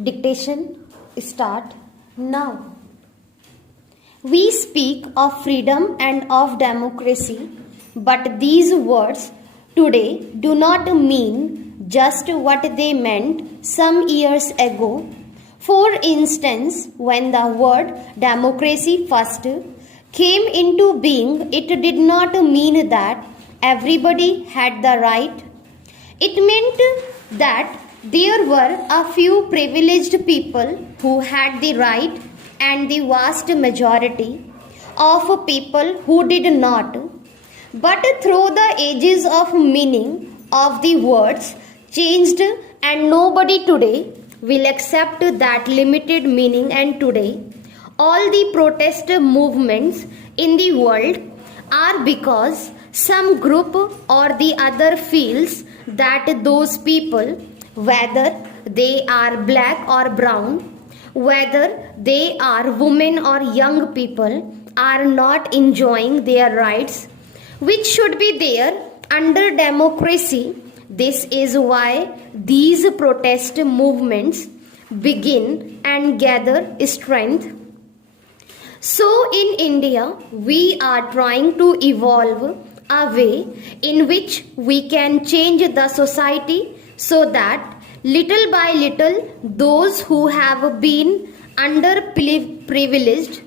Dictation start now. We speak of freedom and of democracy, but these words today do not mean just what they meant some years ago. For instance, when the word democracy first came into being, it did not mean that everybody had the right. It meant that there were a few privileged people who had the right and the vast majority of people who did not. But through the ages of meaning of the words changed and nobody today will accept that limited meaning, and today all the protest movements in the world are because some group or the other feels that those people, whether they are black or brown, whether they are women or young people, are not enjoying their rights which should be there under democracy. This is why these protest movements begin and gather strength. So in India, we are trying to evolve a way in which we can change the society so that little by little those who have been underprivileged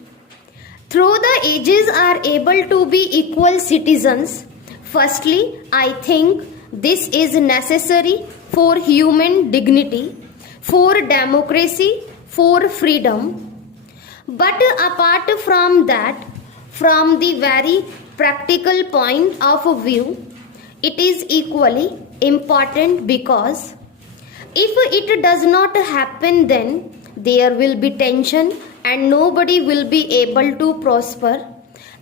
through the ages are able to be equal citizens. Firstly, I think this is necessary for human dignity, for democracy, for freedom. But apart from that, from the very practical point of view, it is equally important because if it does not happen, then there will be tension and nobody will be able to prosper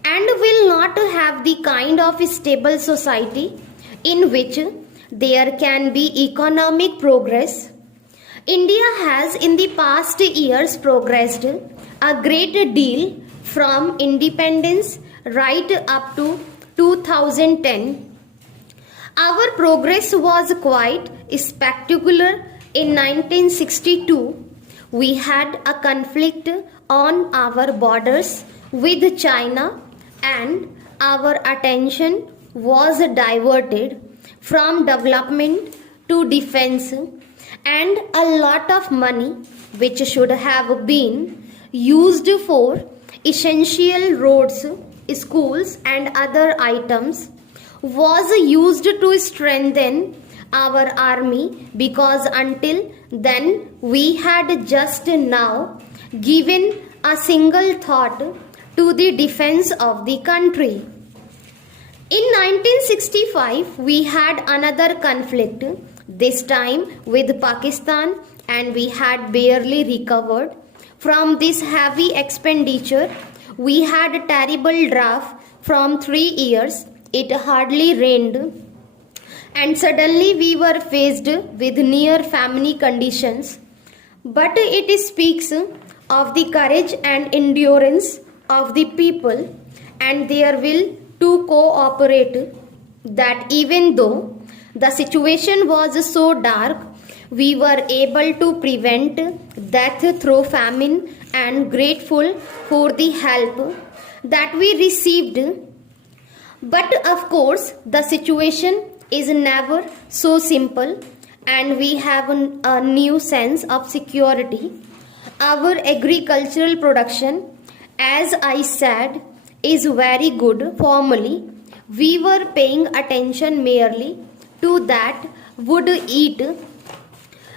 and will not have the kind of stable society in which there can be economic progress. India has in the past years progressed a great deal from independence right up to 2010. Our progress was quite spectacular. In 1962, we had a conflict on our borders with China, and our attention was diverted from development to defense, and a lot of money which should have been used for essential roads, schools and other items was used to strengthen our army, because until then we had just now given a single thought to the defense of the country. In 1965 we had another conflict, this time with Pakistan, and we had barely recovered from this heavy expenditure. We had a terrible drought from 3 years. It hardly rained, and suddenly we were faced with near famine conditions. But it speaks of the courage and endurance of the people and their will to cooperate, that even though the situation was so dark, we were able to prevent death through famine, and grateful for the help that we received. But of course, the situation is never so simple, and we have a new sense of security. Our agricultural production, as I said, is very good. Formerly, we were paying attention merely to that would eat.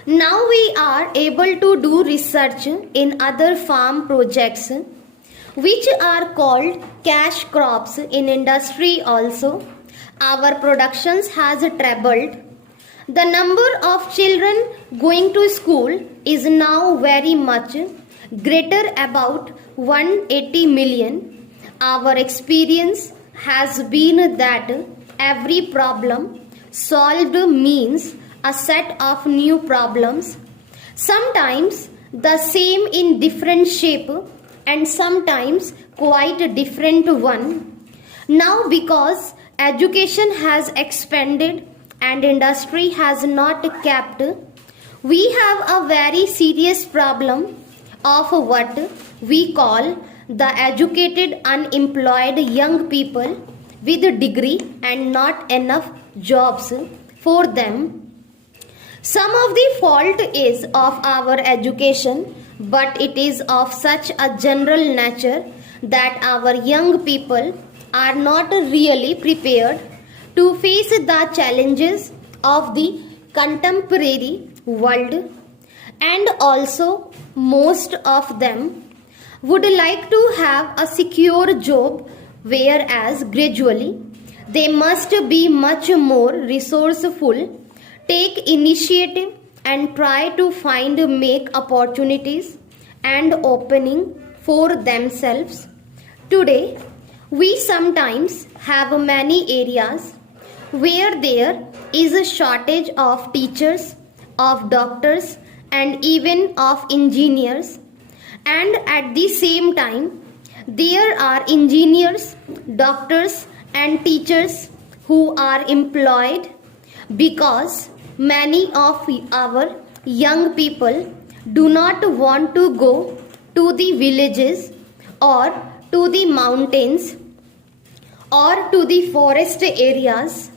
Now we are able to do research in other farm projects, which are called cash crops in industry also. Our productions has trebled. The number of children going to school is now very much greater, about 180 million. Our experience has been that every problem solved means a set of new problems, sometimes the same in different shape and sometimes quite a different one. Now because education has expanded and industry has not kept, We have a very serious problem of what we call the educated unemployed young people with a degree and not enough jobs for them. Some of the fault is of our education, but it is of such a general nature that our young people are not really prepared to face the challenges of the contemporary world, and also most of them would like to have a secure job, whereas gradually they must be much more resourceful, take initiative and try to make opportunities and opening for themselves. Today we sometimes have many areas where there is a shortage of teachers, of doctors, and even of engineers, and at the same time there are engineers, doctors, and teachers who are employed because many of our young people do not want to go to the villages or to the mountains or to the forest areas.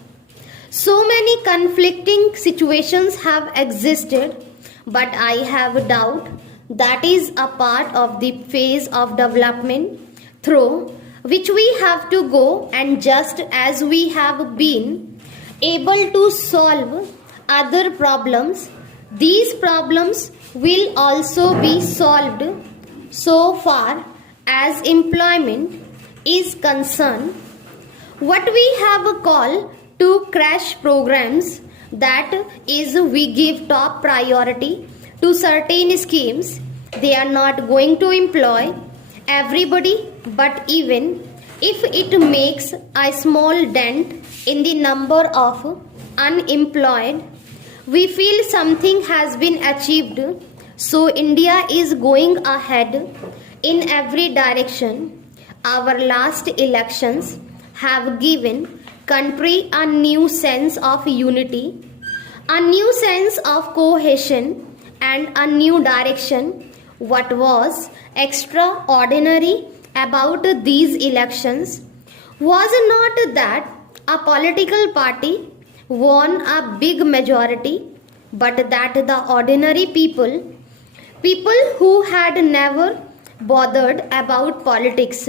So many conflicting situations have existed, but I have doubt that is a part of the phase of development through which we have to go, and just as we have been able to solve other problems, these problems will also be solved so far as employment is concerned. What we have called to crash programs, that is, we give top priority to certain schemes. They are not going to employ everybody, but even if it makes a small dent in the number of unemployed, we feel something has been achieved. So India is going ahead in every direction. Our last elections have given country a new sense of unity, a new sense of cohesion, and a new direction. What was extraordinary about these elections was not that a political party won a big majority, but that the ordinary people who had never bothered about politics,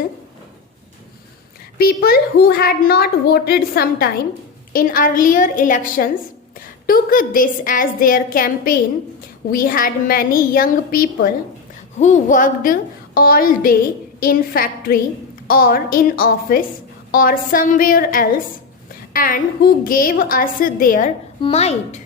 people who had not voted sometime in earlier elections, took this as their campaign. We had many young people who worked all day in factory or in office or somewhere else, and who gave us their might.